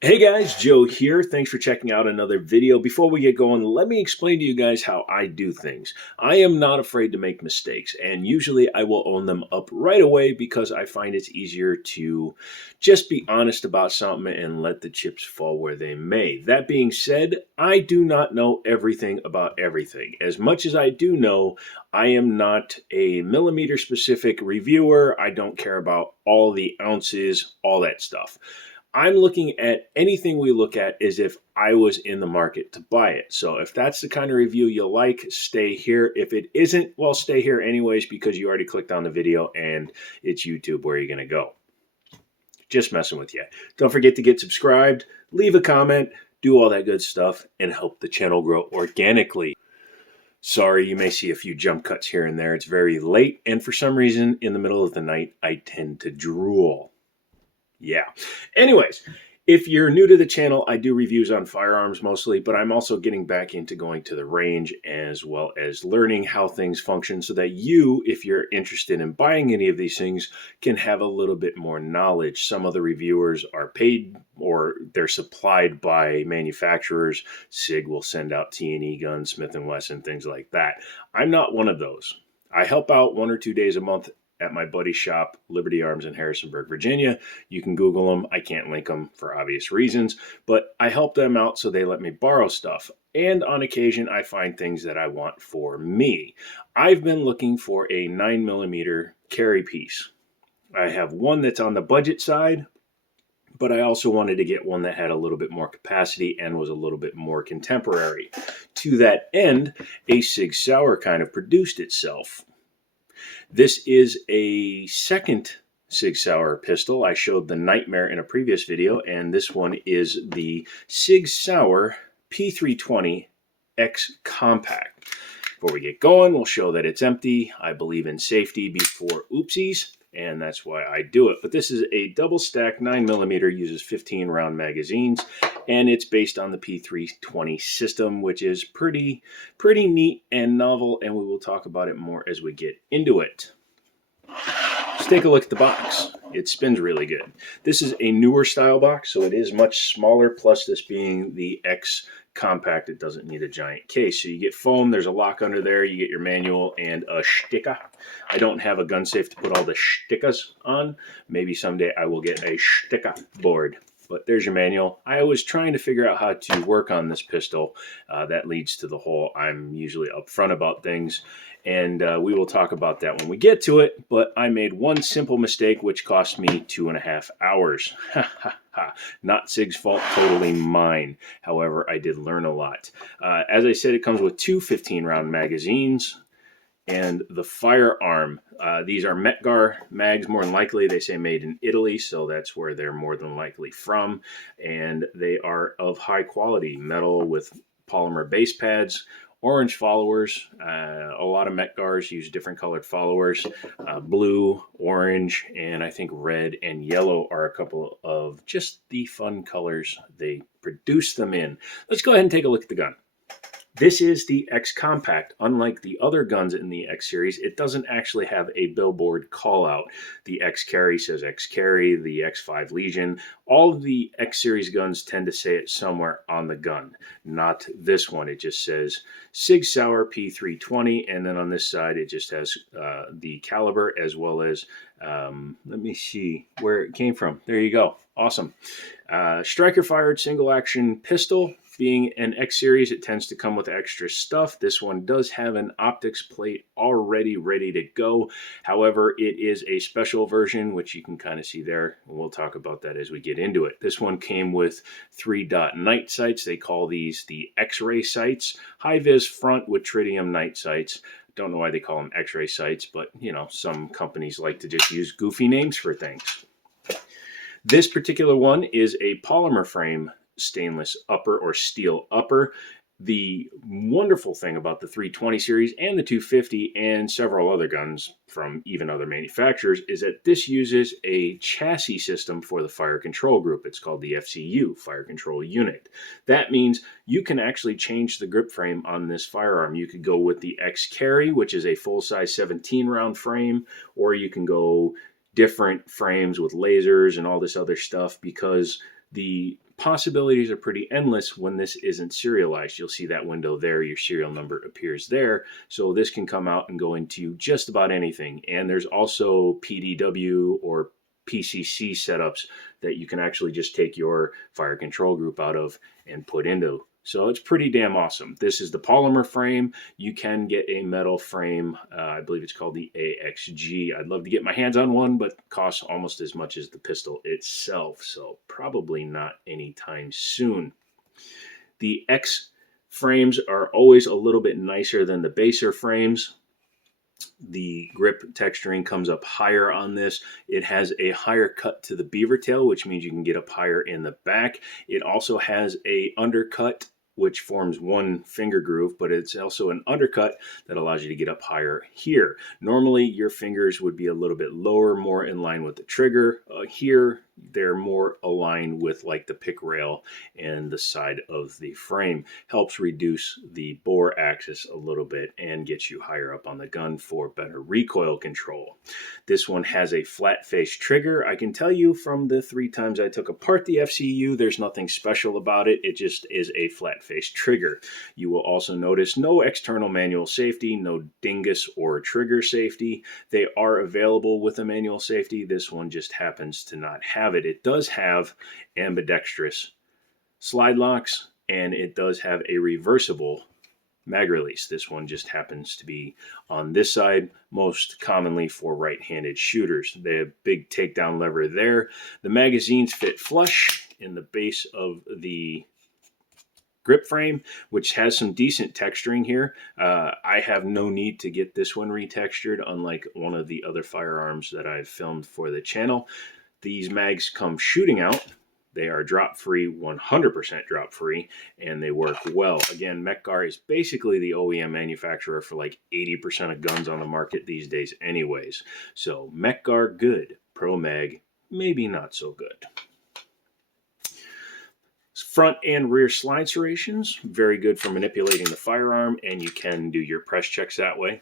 Hey guys, Joe here. Thanks for checking out another video. Before we get going, let me explain to you guys how I do things. I am not afraid to make mistakes, and usually I will own them up right away because I find it's easier to just be honest about something and let the chips fall where they may. That being said, I do not know everything about everything. As much as I do know, I am not a millimeter specific reviewer. I don't care about all the ounces, all that stuff. I'm looking at anything we look at as if I was in the market to buy it. So if that's the kind of review you like, stay here. If it isn't, well, stay here anyways because you already clicked on the video and it's YouTube where you're going to go. Just messing with you. Don't forget to get subscribed, leave a comment, do all that good stuff, and help the channel grow organically. Sorry, you may see a few jump cuts here and there. It's very late, and for some reason, in the middle of the night, I tend to drool. Yeah. Anyways, if you're new to the channel, I do reviews on firearms mostly, but I'm also getting back into going to the range as well as learning how things function so that you, if you're interested in buying any of these things, can have a little bit more knowledge. Some of the reviewers are paid or they're supplied by manufacturers. Sig will send out T&E guns, Smith & Wesson, things like that. I'm not one of those. I help out 1 or 2 days a month at my buddy's shop, Liberty Arms in Harrisonburg, Virginia. You can Google them. I can't link them for obvious reasons, but I help them out so they let me borrow stuff. And on occasion, I find things that I want for me. I've been looking for a 9mm carry piece. I have one that's on the budget side, but I also wanted to get one that had a little bit more capacity and was a little bit more contemporary. To that end, a Sig Sauer kind of produced itself. This is a second Sig Sauer pistol. I showed the Nightmare in a previous video, and this one is the Sig Sauer P320 X Compact. Before we get going, we'll show that it's empty. I believe in safety before oopsies, and that's why I do it. But this is a double stack 9mm, uses 15 round magazines, and it's based on the P320 system, which is pretty neat and novel, and we will talk about it more as we get into it. Let's take a look at the box. It spins really good. This is a newer style box, so it is much smaller, plus this being the X Compact, it doesn't need a giant case. So you get foam, there's a lock under there, you get your manual and a sticker. I don't have a gun safe to put all the stickers on. Maybe someday I will get a sticker board. But there's your manual. I was trying to figure out how to work on this pistol. That leads to the whole I'm usually upfront about things. And we will talk about that when we get to it. But I made one simple mistake, which cost me 2.5 hours. Not Sig's fault, totally mine. However, I did learn a lot. As I said, it comes with two 15-round magazines. And the firearm, these are Metgar mags, more than likely. They say made in Italy, so that's where they're more than likely from. And they are of high quality, metal with polymer base pads, orange followers. A lot of Metgars use different colored followers. Blue, orange, and I think red and yellow are a couple of just the fun colors they produce them in. Let's go ahead and take a look at the gun. This is the X Compact. Unlike the other guns in the X series, it doesn't actually have a billboard call out. The X Carry says X Carry, the X5 Legion. All of the X series guns tend to say it somewhere on the gun. Not this one. It just says Sig Sauer P320, and then on this side it just has the caliber as well as, let me see where it came from. There you go. Awesome. Striker fired single action pistol. Being an X series, it tends to come with extra stuff. This one does have an optics plate already ready to go. However, it is a special version, which you can kind of see there. We'll talk about that as we get into it. This one came with 3-dot night sights. They call these the X-ray sights. High-vis front with tritium night sights. Don't know why they call them X-ray sights, but you know, some companies like to just use goofy names for things. This particular one is a polymer frame stainless upper or steel upper. The wonderful thing about the 320 series and the 250 and several other guns from even other manufacturers is that this uses a chassis system for the fire control group. It's called the FCU, Fire Control Unit. That means you can actually change the grip frame on this firearm. You could go with the X Carry, which is a full-size 17-round frame, or you can go different frames with lasers and all this other stuff because The possibilities are pretty endless when this isn't serialized. You'll see that window there, your serial number appears there. So this can come out and go into just about anything. And there's also PDW or PCC setups that you can actually just take your fire control group out of and put into. So it's pretty damn awesome. This is the polymer frame. You can get a metal frame. I believe it's called the AXG. I'd love to get my hands on one, but costs almost as much as the pistol itself. So probably not anytime soon. The X frames are always a little bit nicer than the baser frames. The grip texturing comes up higher on this. It has a higher cut to the beaver tail, which means you can get up higher in the back. It also has a undercut, which forms one finger groove, but it's also an undercut that allows you to get up higher here. Normally, your fingers would be a little bit lower, more in line with the trigger. Here, they're more aligned with like the pick rail and the side of the frame. Helps reduce the bore axis a little bit and gets you higher up on the gun for better recoil control. This one has a flat face trigger. I can tell you from the 3 times I took apart the FCU, there's nothing special about it. It just is a flat face trigger. You will also notice no external manual safety, no dingus or trigger safety. They are available with a manual safety. This one just happens to not have it. It does have ambidextrous slide locks, and it does have a reversible mag release. This one just happens to be on this side, most commonly for right-handed shooters. They have big takedown lever there. The magazines fit flush in the base of the grip frame, which has some decent texturing here. I have no need to get this one retextured, unlike one of the other firearms that I've filmed for the channel. These mags come shooting out. They are drop-free, 100% drop-free, and they work well. Again, Mekgar is basically the OEM manufacturer for like 80% of guns on the market these days anyways. So Mekgar, good. Pro Mag, maybe not so good. Front and rear slide serrations, very good for manipulating the firearm, and you can do your press checks that way.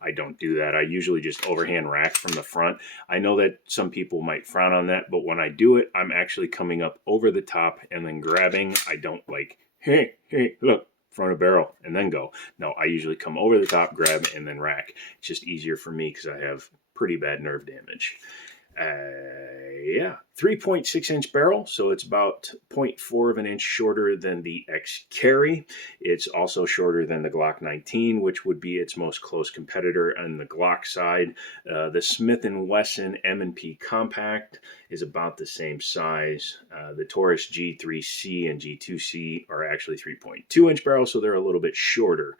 I don't do that. I usually just overhand rack from the front. I know that some people might frown on that, but when I do it, I'm actually coming up over the top and then grabbing. I don't like, hey, look, front of barrel, and then go. No, I usually come over the top, grab, and then rack. It's just easier for me because I have pretty bad nerve damage. 3.6 inch barrel, so it's about 0.4 of an inch shorter than the X Carry. It's also shorter than the Glock 19, which would be its most close competitor on the Glock side. The Smith & Wesson M&P Compact is about the same size. The Taurus G3C and G2C are actually 3.2 inch barrels, so they're a little bit shorter.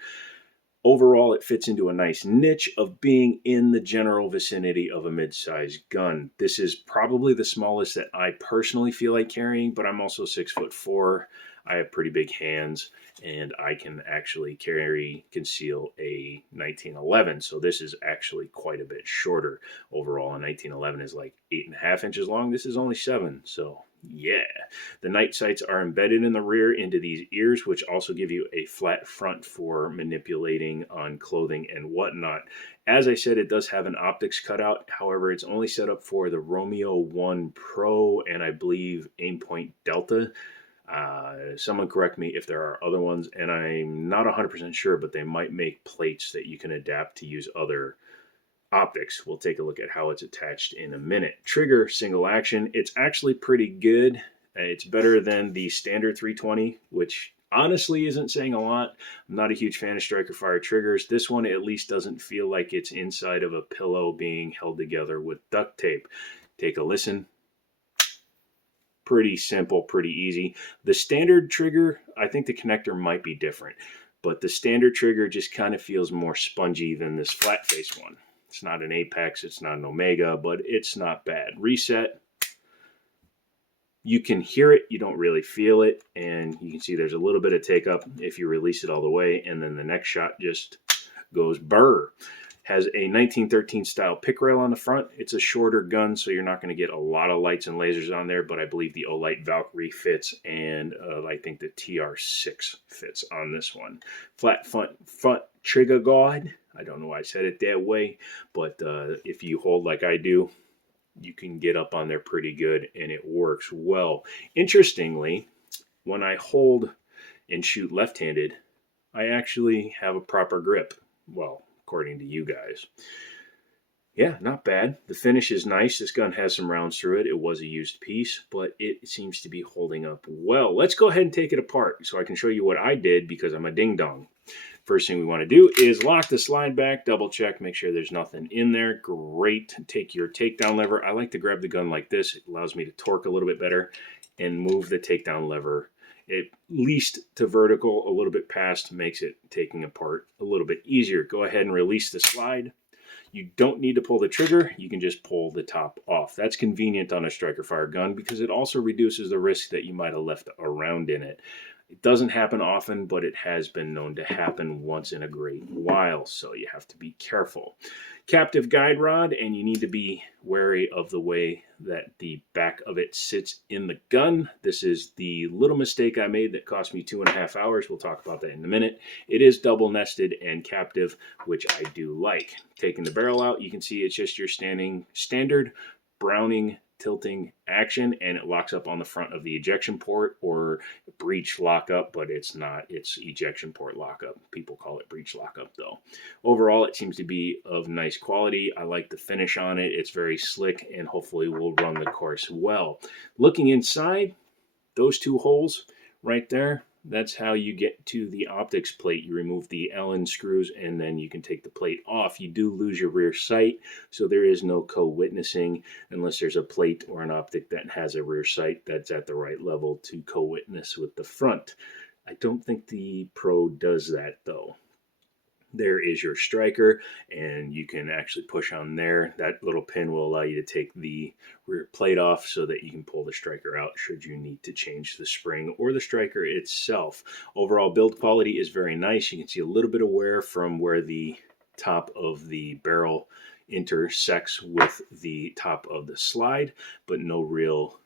Overall, it fits into a nice niche of being in the general vicinity of a mid-sized gun. This is probably the smallest that I personally feel like carrying, but I'm also 6'4". I have pretty big hands, and I can actually conceal a 1911. So this is actually quite a bit shorter. Overall, a 1911 is like 8.5 inches long. This is only 7, so yeah. The night sights are embedded in the rear into these ears, which also give you a flat front for manipulating on clothing and whatnot. As I said, it does have an optics cutout. However, it's only set up for the Romeo 1 Pro and I believe Aimpoint Delta. Someone correct me if there are other ones, and I'm not 100% sure, but they might make plates that you can adapt to use other optics. We'll take a look at how it's attached in a minute. Trigger, single action. It's actually pretty good. It's better than the standard 320, which honestly isn't saying a lot. I'm not a huge fan of striker fire triggers. This one at least doesn't feel like it's inside of a pillow being held together with duct tape. Take a listen. Pretty simple, pretty easy. The standard trigger, I think the connector might be different, but the standard trigger just kind of feels more spongy than this flat face one. It's not an Apex, it's not an Omega, but it's not bad. Reset, you can hear it, you don't really feel it, and you can see there's a little bit of take up if you release it all the way, and then the next shot just goes burr. Has a 1913 style pick rail on the front. It's a shorter gun, so you're not going to get a lot of lights and lasers on there, but I believe the Olight Valkyrie fits, and I think the TR6 fits on this one. Flat front trigger guard. I don't know why I said it that way, but if you hold like I do, you can get up on there pretty good and it works well. Interestingly, when I hold and shoot left-handed, I actually have a proper grip. Well, according to you guys. Yeah, not bad. The finish is nice. This gun has some rounds through it. It was a used piece, but it seems to be holding up well. Let's go ahead and take it apart so I can show you what I did because I'm a ding-dong. First thing we want to do is lock the slide back, double check, make sure there's nothing in there. Great. Take your takedown lever. I like to grab the gun like this. It allows me to torque a little bit better and move the takedown lever at least to vertical, a little bit past, makes it taking apart a little bit easier. Go ahead and release the slide. You don't need to pull the trigger. You can just pull the top off. That's convenient on a striker fire gun because it also reduces the risk that you might have left a round in it. It doesn't happen often, but it has been known to happen once in a great while, so you have to be careful. Captive guide rod, and you need to be wary of the way that the back of it sits in the gun. This is the little mistake I made that cost me 2.5 hours. We'll talk about that in a minute. It is double nested and captive, which I do like. Taking the barrel out, you can see it's just your standard Browning tilting action, and it locks up on the front of the ejection port, or breech lockup, but it's not. It's ejection port lockup. People call it breech lockup though. Overall, it seems to be of nice quality. I like the finish on it. It's very slick and hopefully will run the course well. Looking inside, those two holes right there, that's how you get to the optics plate. You remove the Allen screws and then you can take the plate off. You do lose your rear sight, so there is no co-witnessing unless there's a plate or an optic that has a rear sight that's at the right level to co-witness with the front. I don't think the Pro does that though. There is your striker, and you can actually push on there. That little pin will allow you to take the rear plate off so that you can pull the striker out should you need to change the spring or the striker itself. Overall build quality is very nice. You can see a little bit of wear from where the top of the barrel intersects with the top of the slide, but no real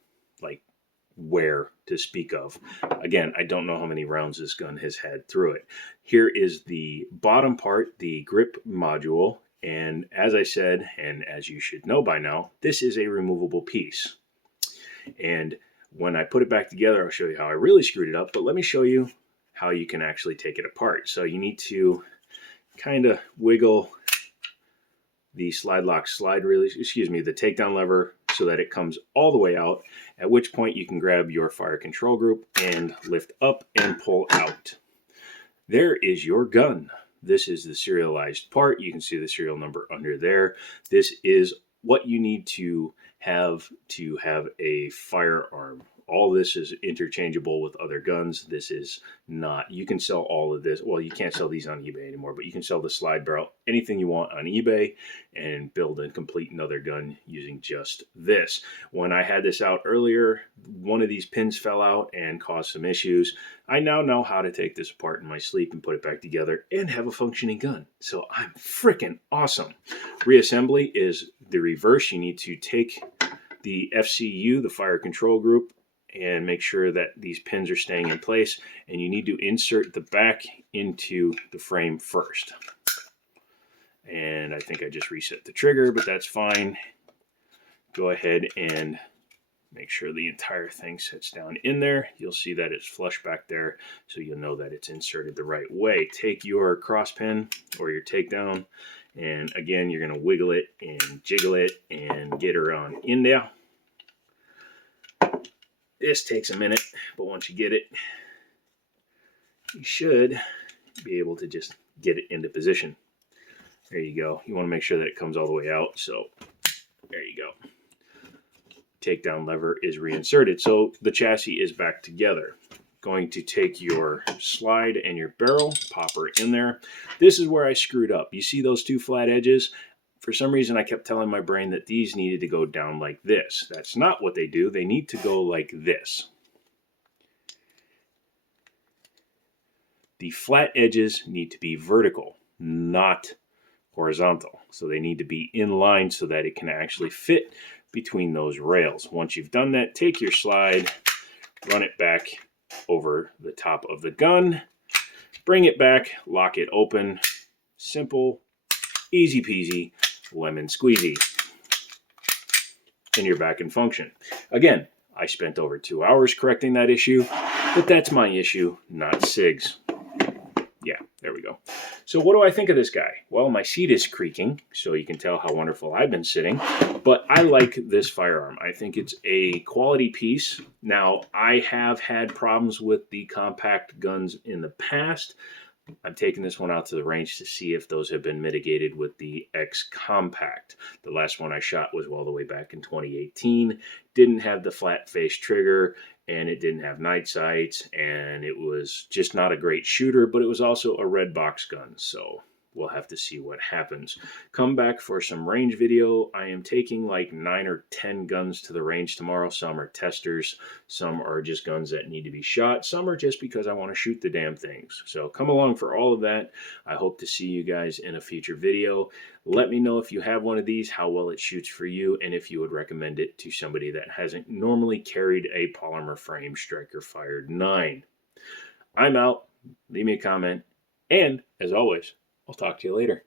wear to speak of. Again, I don't know how many rounds this gun has had through it. Here is the bottom part, the grip module, and as I said, and as you should know by now, this is a removable piece. And when I put it back together, I'll show you how I really screwed it up, but let me show you how you can actually take it apart. So you need to kind of wiggle the the takedown lever so that it comes all the way out, at which point you can grab your fire control group and lift up and pull out. There is your gun. This is the serialized part. You can see the serial number under there. This is what you need to have a firearm. All this is interchangeable with other guns. This is not. You can sell all of this. Well, you can't sell these on eBay anymore, but you can sell the slide barrel, anything you want on eBay, and build and complete another gun using just this. When I had this out earlier, one of these pins fell out and caused some issues. I now know how to take this apart in my sleep and put it back together and have a functioning gun. So I'm freaking awesome. Reassembly is the reverse. You need to take the FCU, the fire control group, and make sure that these pins are staying in place, and you need to insert the back into the frame first. And I think I just reset the trigger, but that's fine. Go ahead and make sure the entire thing sits down in there. You'll see that it's flush back there, so you'll know that it's inserted the right way. Take your cross pin or your takedown, and again, you're going to wiggle it and jiggle it and get her on in there. This takes a minute, but once you get it, you should be able to just get it into position. There you go. You want to make sure that it comes all the way out, so there you go. Takedown lever is reinserted, so the chassis is back together. Going to take your slide and your barrel, pop her in there. This is where I screwed up. You see those two flat edges? For some reason, I kept telling my brain that these needed to go down like this. That's not what they do. They need to go like this. The flat edges need to be vertical, not horizontal. So they need to be in line so that it can actually fit between those rails. Once you've done that, take your slide, run it back over the top of the gun, bring it back, lock it open. Simple, easy peasy, lemon squeezy. and you're back in function. Again, I spent over 2 hours correcting that issue, but that's my issue, not Sig's. Yeah, there we go. So what do I think of this guy? Well, my seat is creaking, so you can tell how wonderful I've been sitting, but I like this firearm. I think it's a quality piece. Now, I have had problems with the compact guns in the past. I'm taking this one out to the range to see if those have been mitigated with the X Compact. The last one I shot was all the way back in 2018. Didn't have the flat face trigger, and it didn't have night sights, and it was just not a great shooter, but it was also a red box gun, so we'll have to see what happens. Come back for some range video. I am taking like 9 or 10 guns to the range tomorrow. Some are testers, some are just guns that need to be shot, some are just because I want to shoot the damn things. So come along for all of that. I hope to see you guys in a future video. Let me know if you have one of these, how well it shoots for you, and if you would recommend it to somebody that hasn't normally carried a polymer frame striker fired 9. I'm out. Leave me a comment, and as always, I'll talk to you later.